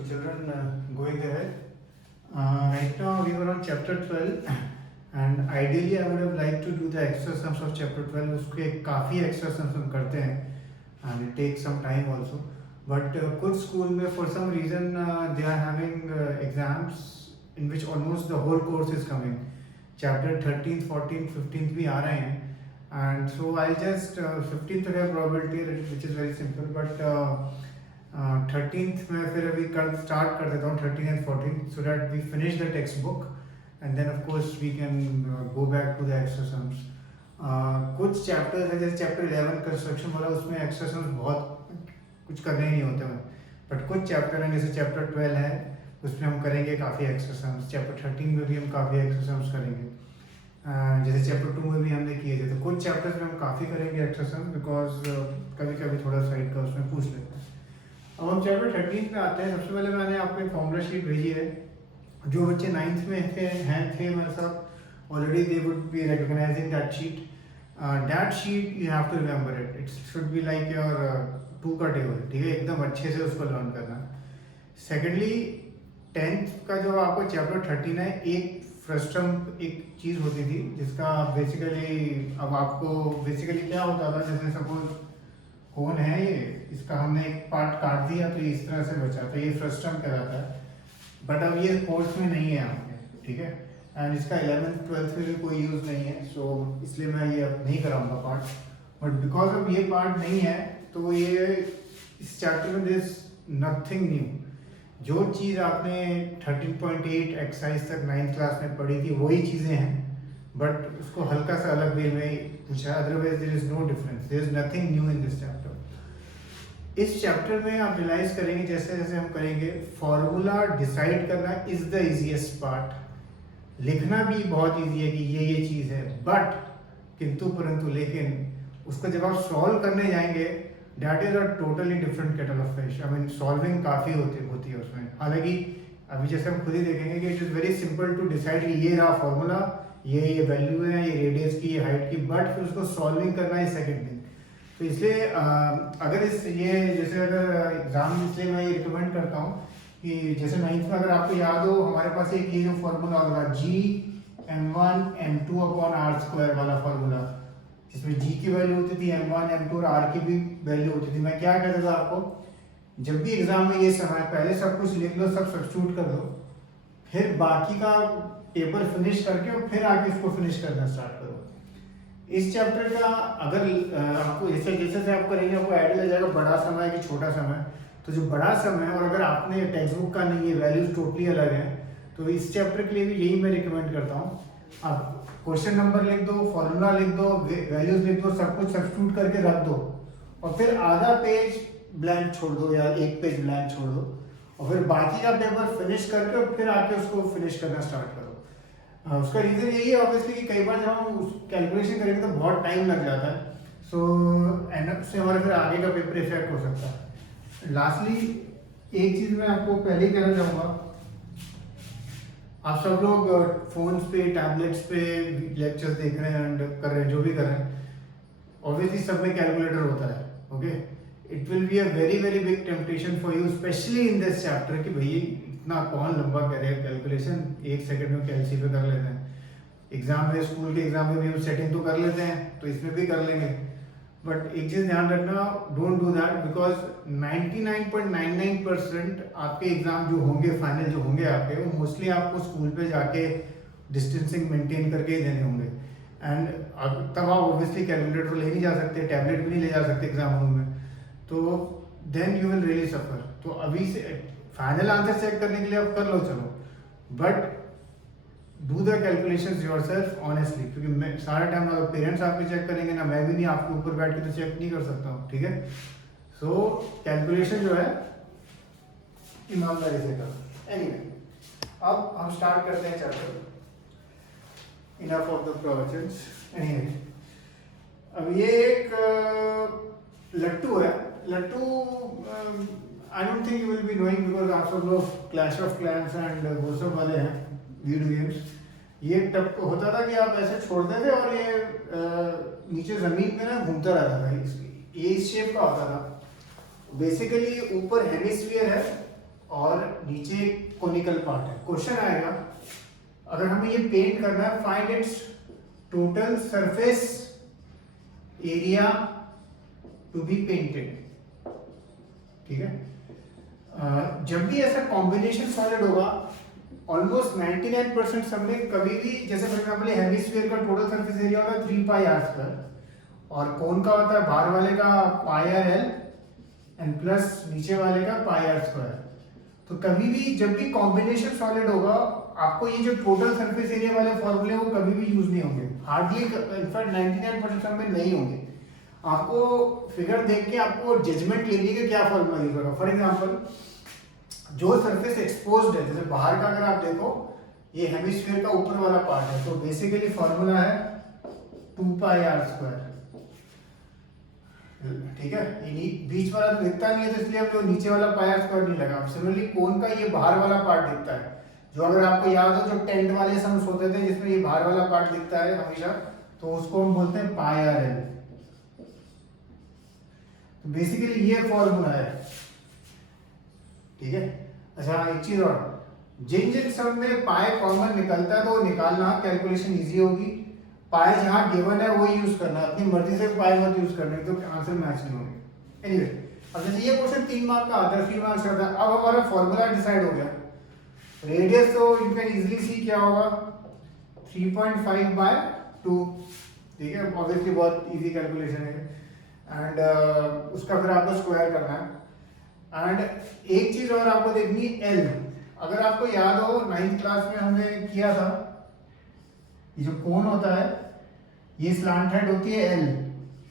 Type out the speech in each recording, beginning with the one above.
Okay, children, going ahead. Right now we were on chapter 12 and ideally I would have liked to do the extra sums of chapter 12. उसके काफ़ी extra sums हम करते हैं and it takes some time also. But कुछ school में for some reason they are having exams in which almost the whole course is coming. Chapter 13th, 14th, 15th भी आ रहे हैं. And so I'll just 15th तक है probability which is very simple, but 13th में फिर अभी कल start कर देता हूँ 13th and 14th so that we finish the textbook and then of course we can go back to the extra sums. कुछ चैप्टर्स है जैसे चैप्टर 11 कंस्ट्रक्शन वाला, उसमें एक्स्ट्रा सम्स बहुत कुछ करने ही नहीं होते हैं, बट कुछ चैप्टर हैं जैसे चैप्टर 12 है उसमें हम करेंगे काफ़ी एक्स्ट्रा सम्स. चैप्टर 13 में भी हम काफ़ी एक्स्ट्रा सम्स करेंगे, जैसे चैप्टर 2 में भी हमने किए थे. तो कुछ चैप्टर्स में हम काफ़ी करेंगे एक्स्ट्रा सम्स बिकॉज कभी कभी थोड़ा साइड का उसमें पूछ लेते हैं. अब हम चैप्टर 13 में आते हैं. सबसे पहले मैंने आपको एक फॉर्मूला शीट भेजी है. जो बच्चे 9th में थे मेरे साथ already they would be recognising that sheet. That sheet you have to remember it. It should be like your 2 का टेबल, ठीक है, एकदम अच्छे से उसको लर्न करना. सेकेंडली 10th का जो आपको चैप्टर 13 है, एक फ्रस्ट्रम एक चीज़ होती थी जिसका बेसिकली अब आपको बेसिकली क्या होता था, जैसे सपोज कौन है ये, इसका हमने एक पार्ट काट दिया तो ये इस तरह से बचा, तो ये फ्रस्ट्रम कहलाता है. बट अब ये कोर्स में नहीं है यहाँ पे, ठीक है, एंड इसका 11th 12th में भी कोई यूज़ नहीं है, सो इसलिए मैं ये अब नहीं कराऊंगा पार्ट. बट बिकॉज अब ये पार्ट नहीं है तो ये इस चैप्टर में दिस नथिंग न्यू. जो चीज़ आपने 13.8 एक्सरसाइज तक 9th क्लास में पढ़ी थी वही चीज़ें हैं, बट उसको हल्का सा अलग वे में पूछा. Otherwise there is no difference, there is nothing new in this chapter. इस चैप्टर में आप रियलाइज करेंगे जैसे जैसे हम करेंगे, फॉर्मूला डिसाइड करना इज द इजीएस्ट पार्ट. लिखना भी बहुत इजी है कि ये चीज़ है, बट किंतु परंतु लेकिन उसको जब आप सॉल्व करने जाएंगे that is a totally different kettle of fish. I mean solving काफ़ी होती है उसमें. हालांकि अभी जैसे हम खुद ही देखेंगे कि it is very simple to decide ये रहा फॉर्मूला, ये वैल्यू है, ये रेडियस की, ये हाइट की, बट फिर उसको सॉल्विंग करना है सेकेंड थिंग. तो इसलिए अगर ये जैसे अगर एग्जाम, इसलिए मैं ये रिकमेंड करता हूँ कि जैसे 9th में अगर आपको याद हो, हमारे पास एक ये जो फॉर्मूला होगा Gm1 m2 अपॉन r² वाला फॉर्मूला, जिसमें G की वैल्यू होती थी m1 m2 और r की भी वैल्यू होती थी. मैं क्या कहता था आपको, जब भी एग्जाम में ये समय पहले सब कुछ लिख लो, सब सब्स्टिट्यूट कर दो, फिर बाकी का पेपर फिनिश करके और फिर आगे इसको फिनिश करना स्टार्ट करो. इस चैप्टर का अगर आपको जैसे जैसे से आप करेंगे आपको आइडिया लग जाएगा बड़ा समय है कि छोटा समय. तो जो बड़ा समय है और अगर आपने टेक्स्ट बुक का नहीं है, वैल्यूज टोटली अलग हैं, तो इस चैप्टर के लिए भी यही मैं रिकमेंड करता हूँ. आप क्वेश्चन नंबर लिख दो, फॉर्मूला लिख दो, वैल्यूज लिख दो, सब कुछ सब्स्टिट्यूट करके रख दो और फिर आधा पेज ब्लैंक छोड़ दो या एक पेज ब्लैंक छोड़ दो और फिर बाकी का पेपर फिनिश करके और फिर आके उसको फिनिश करना स्टार्ट करो. उसका रीज़न यही है ऑब्वियसली कि कई बार जब हम उस कैलकुलेशन करेंगे तो बहुत टाइम लग जाता है, सो एंड उससे हमारा फिर आगे का पेपर इफेक्ट हो सकता है. लास्टली एक चीज़ मैं आपको पहले ही कहना चाहूँगा, आप सब लोग फोन्स पे, टैबलेट्स पे लेक्चर्स देख रहे हैं एंड कर रहे हैं, जो भी कर रहे हैं, ऑब्वियसली सब में कैलकुलेटर होता है. Okay, it will be a very very big temptation for you specially in this chapter कि भाई इतना कौन लंबा करे कैलकुलेशन, 1 सेकंड में कैलसी पे कर लेते हैं. एग्जाम में, स्कूल के एग्जाम में भी हम सेटिंग तो कर लेते हैं, तो इसमें भी कर लेंगे. बट एक चीज़ ध्यान रखना, डोंट डू दैट बिकॉज 99.99% आपके एग्जाम जो होंगे, फाइनल जो होंगे आपके, वो मोस्टली आपको स्कूल पे जाके डिस्टेंसिंग मेंटेन करके ही देने होंगे. एंड तब आप ऑब्वियसली कैलकुलेटर ले नहीं जा सकते, टैबलेट भी नहीं ले जा सकते एग्जाम रूम में, तो देन यू विल रियली सफर. तो अभी से फाइनल आंसर चेक करने के लिए आप कर लो चलो, but do the calculations yourself honestly, क्योंकि मैं सारा टाइम ना पेरेंट्स आपके चेक करेंगे ना मैं भी नहीं आपके ऊपर बैठ के तो चेक नहीं कर सकता हूँ, ठीक है. सो कैलकुलेशन जो है ईमानदारी से करो. एनीवे, अब हम स्टार्ट करते हैं चैप्टर. इनफ ऑफ द प्रवचन्स. एनीवे, अब ये एक लट्टू है. लट्टू I don't think you will be knowing because आप सब लोग Clash of Clans and वो सब वाले हैं वीडियो गेम्स. ये टप होता था कि आप ऐसे छोड़ते थे और ये नीचे जमीन में ना घूमता रहता था. ये इस शेप का होता था. बेसिकली ऊपर हेमिस्फीयर है और नीचे कोनिकल पार्ट है। क्वेश्चन आएगा अगर हमें ये पेंट करना है, find its total surface area to be painted. ठीक है, जब भी ऐसा कॉम्बिनेशन सॉलिड होगा ऑलमोस्ट 99% सब में कभी भी, जैसे फॉर एग्जांपल हेमिस्फीयर का टोटल सरफेस एरिया होता है 3πr² और कोन का होता है बाहर वाले का πrl एंड प्लस नीचे वाले का πr²। तो कभी भी जब भी कॉम्बिनेशन सॉलिड होगा आपको ये जो टोटल सरफेस एरिया वाले फॉर्मूले वो कभी भी यूज नहीं होंगे, हार्डली, इनफैक्ट 99% सब में नहीं होंगे। आपको फिगर देख के आपको जजमेंट लेनी है कि क्या फॉर्मूला यूज होगा। फॉर एग्जांपल जो सरफेस एक्सपोज्ड है, जैसे बाहर का अगर आप देखो ये हेमिस्फीयर का ऊपर वाला पार्ट है, तो बेसिकली फॉर्मूला है 2πr²। ठीक है, ये बीच वाला तो दिखता नहीं है तो इसलिए हम जो नीचे वाला πr² नहीं लगा। सिमिलरली कोन का ये बाहर वाला पार्ट दिखता है, जो अगर आपको याद हो जो टेंट वाले सम्स होते थे जिसमें ये बाहर वाला पार्ट दिखता है हमेशा, तो उसको हम बोलते हैं πrl। तो बेसिकली ये फॉर्मूला है। ठीक है, अच्छा एक चीज और, जिन जिन सब में पाए कॉमन निकलता है तो वो निकालना कैलकुलेशन इजी होगी। पाए जहां गिवन है वो यूज करना, अपनी मर्जी से पाए मत यूज करने तो आंसर मैच नहीं होंगे। एनीवे, अब जैसे ये क्वेश्चन 3 मार्क का आता है, 3 मार्क्स का आता है। अब हमारा फॉर्मूला डिसाइड हो गया। रेडियस तो यू कैन इजीली सी क्या होगा 3.5/2। ठीक है, ऑब्वियसली बहुत इजी कैलकुलेशन है एंड उसका फिर आपको स्क्वायर करना है। एंड एक चीज और आपको देखनी है, एल। अगर आपको याद हो 9th क्लास में हमने किया था, ये जो कोन होता है ये स्लांट हेड होती है एल।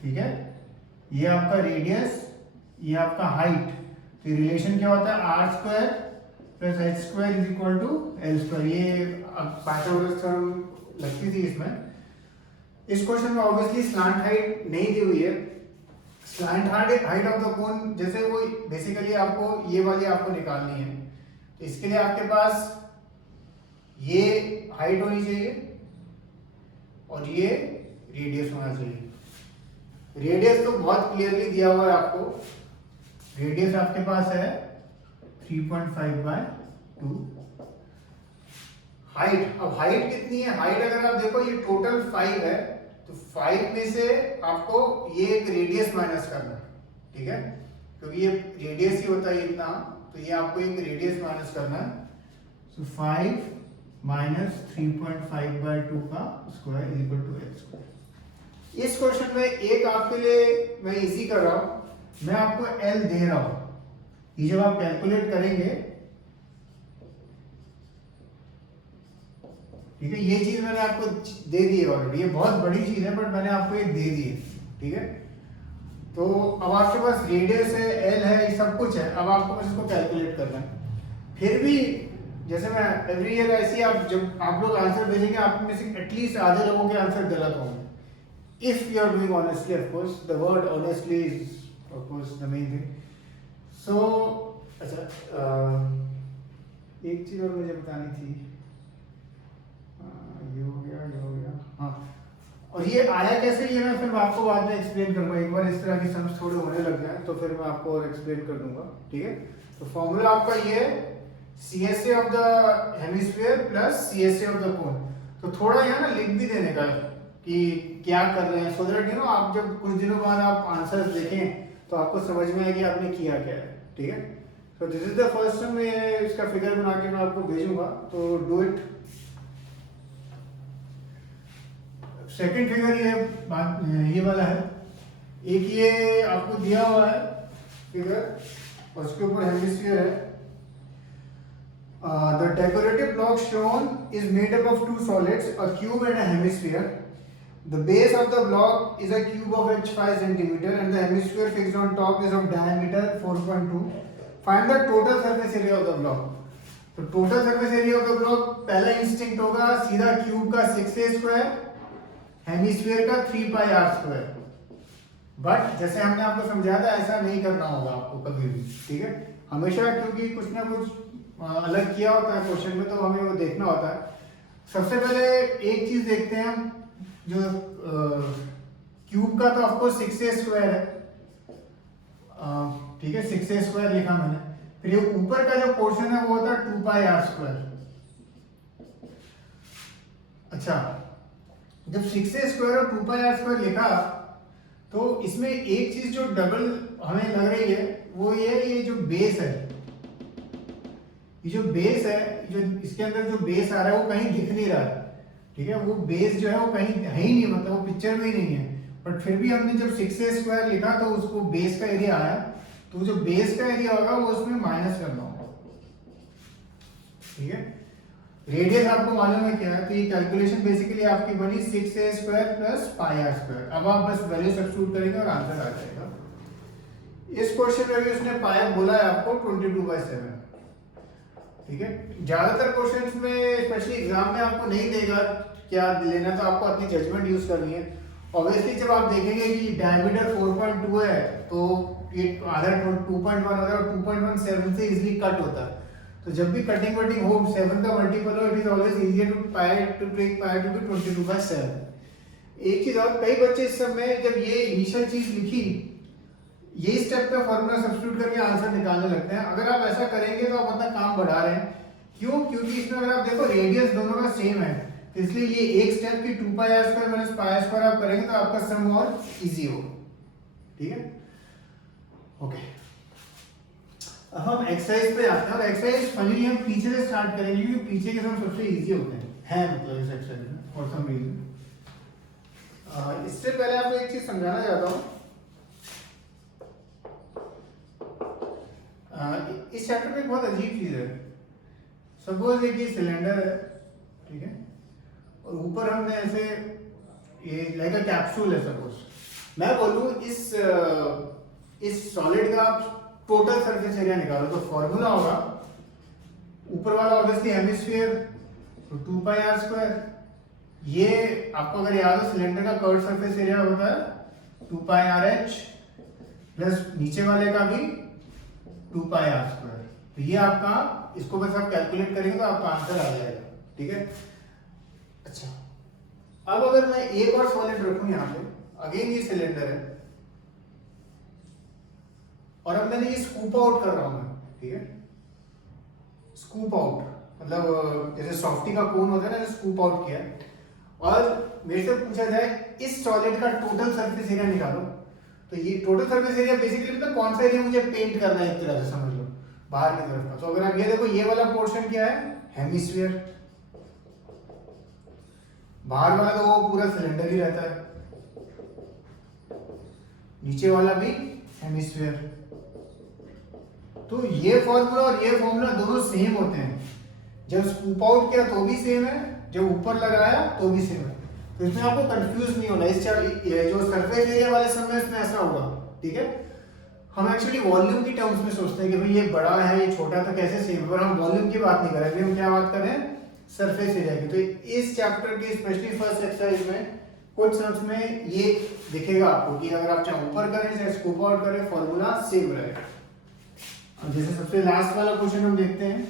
ठीक है, ये आपका रेडियस, ये आपका हाइट। तो रिलेशन क्या होता है r² + h² = l²। ये पाइथागोरस थ्योरम लगती थी इसमें। इस क्वेश्चन में ऑब्वियसली स्लांट हाइट नहीं दी हुई है। Slant height of the cone जैसे वो बेसिकली आपको ये वाली आपको निकालनी है, तो इसके लिए आपके पास ये हाइट होनी चाहिए और ये रेडियस होना चाहिए। रेडियस तो बहुत क्लियरली दिया हुआ है आपको, रेडियस आपके पास है 3.5/2। हाइट, अब हाइट कितनी है, हाइट अगर आप देखो ये टोटल 5 है, तो 5 में से आपको ये एक रेडियस माइनस करना है। ठीक है, क्योंकि ये रेडियस ही होता है इतना, तो ये आपको एक रेडियस माइनस करना है। सो 5 - 3.5/2 का स्क्वायर = h²। इस क्वेश्चन में एक आपके लिए मैं इजी कर रहा हूं, मैं आपको l दे रहा हूं। ये जब आप कैलकुलेट करेंगे, ठीक है, ये चीज मैंने आपको दे दी है ऑलरेडी, ये बहुत बड़ी चीज है बट मैंने आपको ये दे दी है। ठीक है, तो अब आपके पास रेडियस है, एल है, ये सब कुछ है। अब आपको बस इसको कैलकुलेट करना है। फिर भी जैसे मैं एवरी ईयर ऐसे आप जब आप लोग आंसर भेजेंगे, आप में से एटलीस्ट आधे लोगों के आंसर गलत होंगे। If you are doing honestly, of course the word honestly is of course the main thing. So अच्छा, एक चीज और मुझे बतानी थी, ये हो गया। हाँ, और ये आया कैसे, ये मैं फिर आपको बाद में एक्सप्लेन करूंगा। एक बार इस तरह की सम्स थोड़े होने लग जाए तो फिर मैं आपको और एक्सप्लेन कर दूंगा। ठीक है, तो फॉर्मूला आपका ये है CSA of the hemisphere plus CSA of the cone. तो थोड़ा यहाँ ना लिख भी देने का कि क्या कर रहे हैं, सो दैट यू नो आप जब कुछ दिनों बाद आप आंसर्स देखें तो आपको समझ में आए कि आपने किया क्या है। ठीक है, तो this is the first time मैं इसका फिगर बना के मैं आपको भेजूंगा, तो डू इट। सेकंड फिगर ये वाला है। एक ये आपको दिया हुआ है फिगर और उसके ऊपर हेमिस्फीयर है। The decorative block shown is made up of two solids, a cube and a hemisphere. The base of the block is a cube of h 5 centimeter and the hemisphere fixed on top is of diameter 4.2. Find the total surface area of the block. तो total surface area of the block पहला instinct होगा सीधा cube का 6a², hemisphere का 3πr²। But जैसे हमने आपको समझाया था ऐसा नहीं करना होगा आपको कभी भी। ठीक है, हमेशा क्योंकि कुछ ना कुछ अलग किया होता है क्वेश्चन में, तो हमें वो देखना होता है। सबसे पहले एक चीज देखते हैं हम, जो क्यूब का तो आपको 6a² है। ठीक है, 6a² लिखा मैंने। फिर ये ऊपर का जो पोर्शन है वो होता है 2 पाई आर स्क्वायर। अच्छा, जब 6a² और 2 पाई आर स्क्वायर लिखा तो इसमें एक चीज जो डबल हमें लग रही है वो ये जो बेस है, ये जो बेस है, जो इसके अंदर जो बेस आ रहा है वो कहीं दिख नहीं रहा है, ठीक है। वो बेस जो है वो कहीं है ही नहीं, मतलब वो पिक्चर में ही नहीं है। बट फिर भी हमने जब 6a² लिखा तो उसको बेस का एरिया आया, तो जो बेस का एरिया होगा वो उसमें माइनस करना होगा, ठीक है। रेडियस आपको मालूम है क्या है, तो ये कैलकुलेशन बेसिकली आपकी बनी 6a² plus pi r square. अब आप बस वैल्यू सब्स्टिट्यूट करेंगे और आंसर आ जाएगा। इस क्वेश्चन में भी उसने पाया बोला है आपको 22/7, ठीक है। ज्यादातर क्वेश्चंस में स्पेशली एग्जाम में आपको नहीं देगा क्या लेना, तो आपको अपनी जजमेंट यूज करनी है। ऑब्वियसली जब आप देखेंगे कि डायमीटर 4.2 है तो ये आधा 2.1 होता है और 2.17 से इजीली कट होता है। तो जब भी कटिंग वटिंग हो 7 का मल्टीपल हो, it is always easier to take pi to be 22/7। एक चीज और, कई बच्चे इस समय जब ये इनिशियल चीज लिखी, ये स्टेप पे फॉर्मूला सब्स्टिट्यूट करके आंसर निकालने लगते हैं। अगर आप ऐसा करेंगे तो आप अपना काम बढ़ा रहे हैं। क्यों? क्योंकि इसमें अगर आप देखो रेडियस दोनों का सेम है, तो इसलिए ये एक स्टेप की 2 pi r square minus pi r square आप करेंगे तो आपका सम और इजी होगा, ठीक है। ओके, अब हम एक्सरसाइज पे आते हैं और एक्सरसाइज फाइनली हम पीछे से स्टार्ट करेंगे क्योंकि पीछे के सम सबसे इजी होते हैं मतलब इस एक्सरसाइज में फॉर सम रीजन। इससे पहले आपको एक चीज समझाना चाहता हूँ। इस चैप्टर में एक बहुत अजीब चीज है। सपोज एक ये सिलेंडर है, ठीक है, और ऊपर हमने ऐसे ये लाइक अ कैप्सूल है। सपोज मैं बोलूं इस सॉलिड का आप टोटल सरफेस एरिया निकालो, तो फॉर्मूला होगा ऊपर वाला ऑब्वियसली हेमिस्फीयर, तो 2 पाई आर स्क्वायर। ये आपको अगर याद हो सिलेंडर का कर्व सरफेस एरिया होता है 2 पाई आर एच, प्लस नीचे वाले का भी 2 पाई आर स्क्वायर। तो ये आपका, इसको बस आप कैलकुलेट करेंगे तो आपका आंसर आ जाएगा, ठीक है। अच्छा, अब अगर मैं एक और सॉलिड रखूं यहाँ पे, अगेन ये सिलेंडर है और अब मैंने ये स्कूप आउट कर रहा हूं मैं, ठीक है। स्कूप आउट मतलब जैसे सॉफ्टी का कोन होता है ना, स्कूप आउट किया और मेरे से पूछा जाए इस सॉलिड का टोटल सरफेस एरिया निकालो, तो ये टोटल सरफेस एरिया बेसिकली मतलब कौन सा एरिया मुझे पेंट करना है एक तरह से, समझ लो बाहर की तरफ का। तो अगर आप ये देखो, ये वाला पोर्शन क्या है, हेमिस्फीयर। बाहर वाला तो वो पूरा सिलेंडर ही रहता है, नीचे वाला भी हेमिस्फीयर। तो ये फॉर्मूला और ये फॉर्मूला दोनों सेम होते हैं। जब स्कूप आउट किया तो भी सेम है, जब ऊपर लगाया तो भी सेम है। तो इसमें आपको कंफ्यूज नहीं होना। इस जो सरफेस एरिया वाले सम में इसमें ऐसा होगा, ठीक है। हम एक्चुअली वॉल्यूम की टर्म्स में सोचते हैं कि भाई ये बड़ा है ये छोटा है तो कैसे सेम है, पर हम वॉल्यूम की बात नहीं कर रहे, हम क्या बात कर रहे हैं, सरफेस एरिया की। तो इस चैप्टर की स्पेशली फर्स्ट एक्सरसाइज में कुछ सम्स में ये दिखेगा आपको कि अगर आप चाहे ऊपर करें चाहे स्कूप आउट करें, फॉर्मूला सेम रहेगा। अब जैसे सबसे लास्ट वाला क्वेश्चन हम देखते हैं।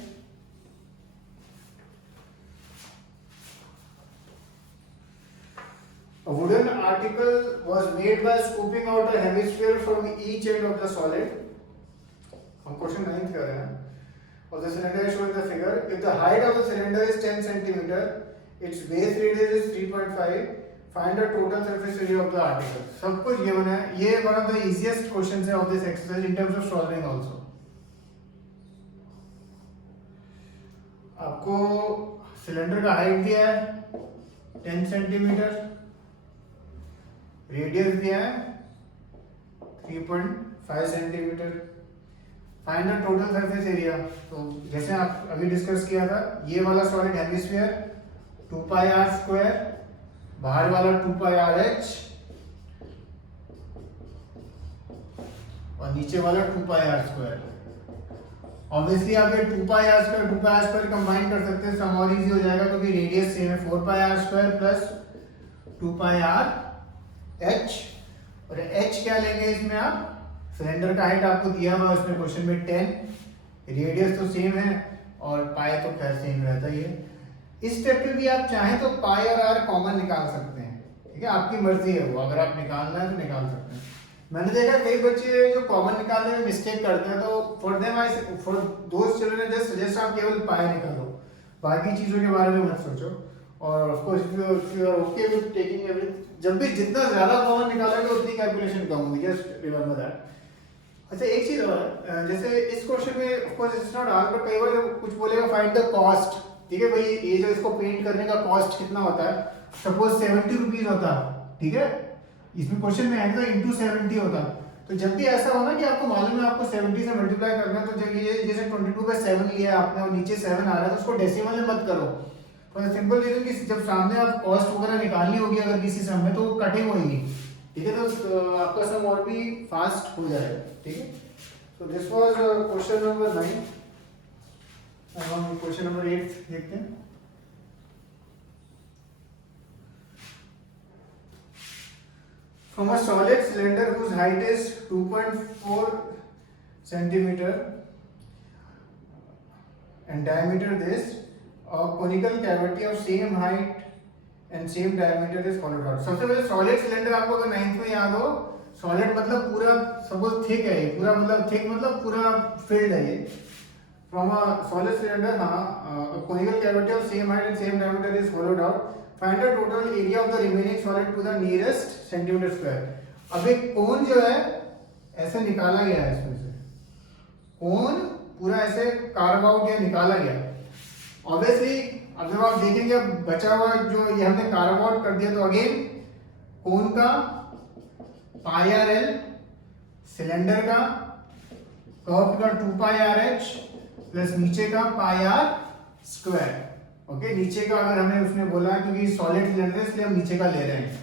A wooden article was made by scooping out a hemisphere from each end of the solid. हम क्वेश्चन 9 कर रहे हैं। Of the cylinder is shown in the figure. If the height of the cylinder is 10 centimeter, its base radius is 3.5. Find the total surface area of the article. सब कुछ given है। ये one of the easiest questions है of this exercise in terms of solving also. आपको cylinder का height दिया है 10 centimetre, radius दिया है 3.5 centimetre. Find the total surface area. तो जैसे आप अभी डिस्कस किया था, ये वाला solid hemisphere 2 pi r square, बाहर वाला 2 पाई आर एच और नीचे वाला 2 पाई आर स्क्वायर। ऑब्वियसली आप ये 2 पाई आर स्क्वायर कंबाइन कर सकते हैं, सम और इजी हो जाएगा क्योंकि रेडियस सेम है। 4 pi r square plus 2 pi r h, और एच क्या लेंगे इसमें आप, सिलेंडर का हाइट आपको दिया हुआ है उसमें क्वेश्चन में 10, रेडियस तो सेम है और पाई तो खैर सेम रहता ही है। इस स्टेप पे भी आप चाहें तो पाई और आर कॉमन निकाल सकते हैं, ठीक है, आपकी मर्जी है वो, अगर आप निकालना है तो निकाल सकते हैं। मैंने देखा कई बच्चे जो कॉमन निकालने में मिस्टेक करते हैं, तो for them I for those children just suggest आप केवल पाई निकालो, बाकी चीज़ों के बारे में मत सोचो। और of course if you are okay with taking everything, जब भी जितना ज़्यादा कॉमन निकालोगे उतनी कैलकुलेशन कम होगी, जस्ट रिमेंबर दैट। अच्छा एक चीज़ और है, जैसे इस क्वेश्चन में of course it's not asked, but कई बार कुछ बोलेगा फाइंड द कॉस्ट, ठीक है भाई, ये जो इसको पेंट करने का कॉस्ट कितना होता है, सपोज 70 रुपीज़ होता है, ठीक है, इसमें क्वेश्चन में आएगा इंटू 70 होता। तो जब भी ऐसा हो ना कि आपको मालूम है आपको 70 से मल्टीप्लाई करना है, तो जब ये जैसे 22/7 लिया है आपने और नीचे 7 आ रहा है, तो उसको डेसिमल में मत करो, फॉर द सिंपल रीजन कि जब सामने आप कॉस्ट वगैरह निकालनी होगी अगर किसी सम में, तो कटिंग होगी, ठीक है, तो आपका सम और भी फास्ट हो जाएगा, ठीक है। So this was question number 9। अब हम क्वेश्चन नंबर 8 देखते हैं। From a solid cylinder whose height is 2.4 centimeter and diameter this, a conical cavity of same height and same diameter is hollowed out. सबसे पहले solid cylinder आपको अगर 9th में याद हो, solid मतलब पूरा, सपोज थिक है ये पूरा, मतलब थिक मतलब पूरा filled है ये। From a solid cylinder, हाँ, a conical cavity of same height and same diameter is hollowed out. Find the total area of the remaining solid to the nearest centimeter square. अब एक कोन जो है ऐसे निकाला गया है, इसमें से कोन पूरा ऐसे कार्व आउट या निकाला गया। ऑब्वियसली अब जब आप देखेंगे अब बचा हुआ जो ये हमने कार्व आउट कर दिया, तो अगेन कोन का पाई आर एल, सिलेंडर का कर्व का 2πRh प्लस नीचे का पाई आर स्क्वायर। ओके, नीचे का अगर हमें उसने बोला है क्योंकि सॉलिड सिलेंडर है इसलिए हम नीचे का ले रहे हैं।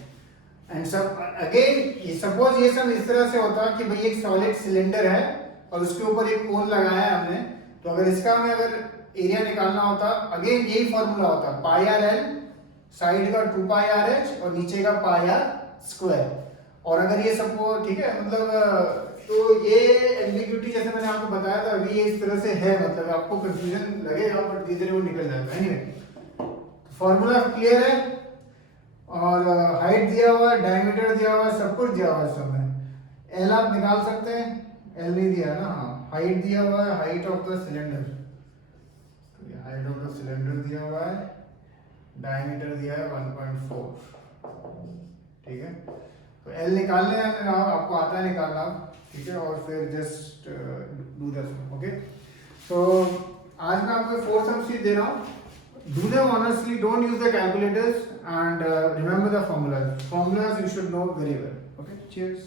एंड सब अगेन सपोज ये सब इस तरह से होता कि भाई एक सॉलिड सिलेंडर है और उसके ऊपर एक कोन लगाया है हमने, तो अगर इसका हमें अगर एरिया निकालना होता, अगेन यही फॉर्मूला होता, पाई आर एल, साइड का 2πRh और नीचे का पाई आर स्क्वायर। और अगर ये सबको ठीक है, मतलब तो ये एम्बिग्यूटी जैसे मैंने आपको बताया था अभी ये इस तरह से है, मतलब आपको कंफ्यूजन लगेगा बट धीरे धीरे वो निकल जाता है। एनीवे फॉर्मूला क्लियर है, और हाइट दिया हुआ है, डायमीटर दिया हुआ है, सब कुछ दिया हुआ है सब में। एल आप निकाल सकते हैं, एल नहीं दिया ना, हाँ हाइट दिया हुआ है, हाइट ऑफ द सिलेंडर, तो ये हाइट ऑफ द सिलेंडर दिया हुआ है, डायमीटर दिया है 1.4, ठीक है। तो एल निकालने हैं, आपको आता है निकालना, ठीक है, और फिर just do the sum. Okay, तो आज मैं आपको 4 सम्स दे रहा हूँ, do them honestly, don't use the calculators, and remember the formulas you should know very well. Okay, cheers.